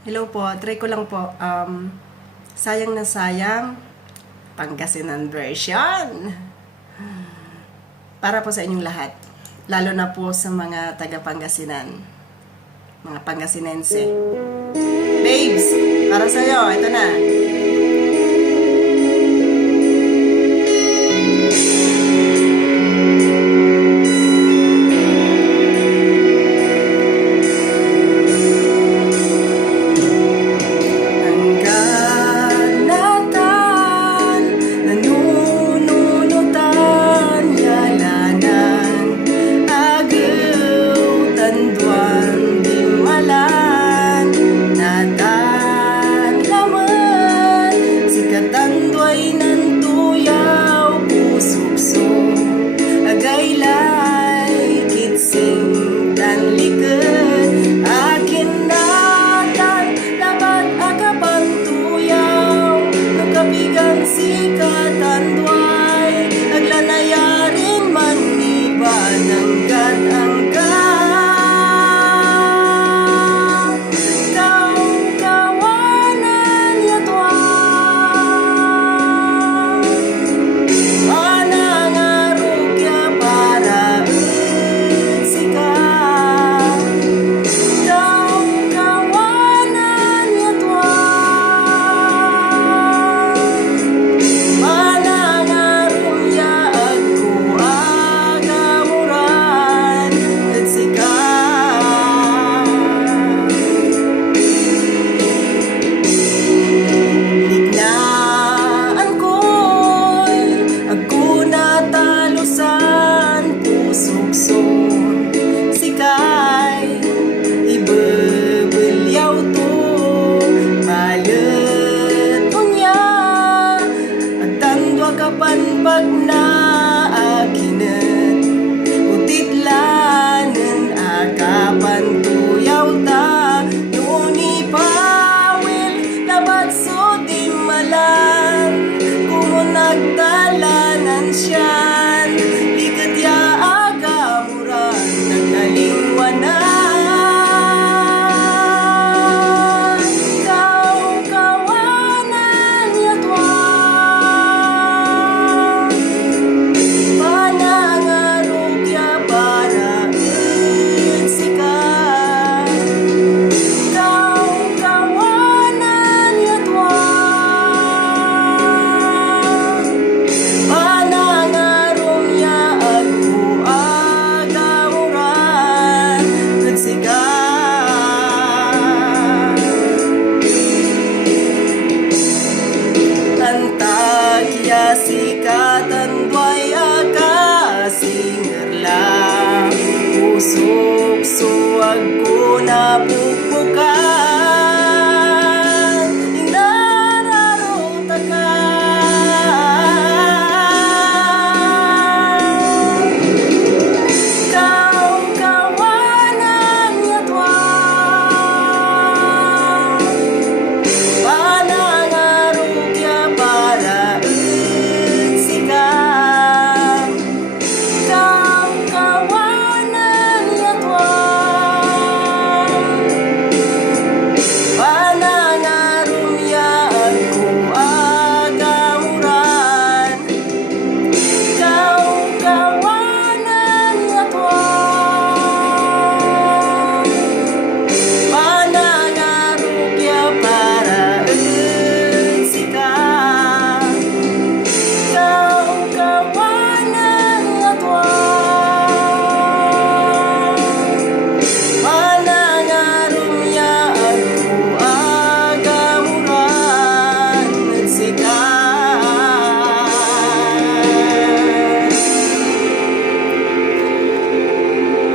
Hello po, try ko lang po. Sayang na sayang, Pangasinan version. Para po sa inyong lahat. Lalo na po sa mga taga Pangasinan. Mga Pangasinense. Babes, para sa'yo, ito na. Kapan pag naakinet utitlanen akapan tuyaw ta nuni pawil labat so di malan kung nagdalanan siyan likat ya agamuran nagnalingwanan sikatan buhay akasingerla pusok suwag ko na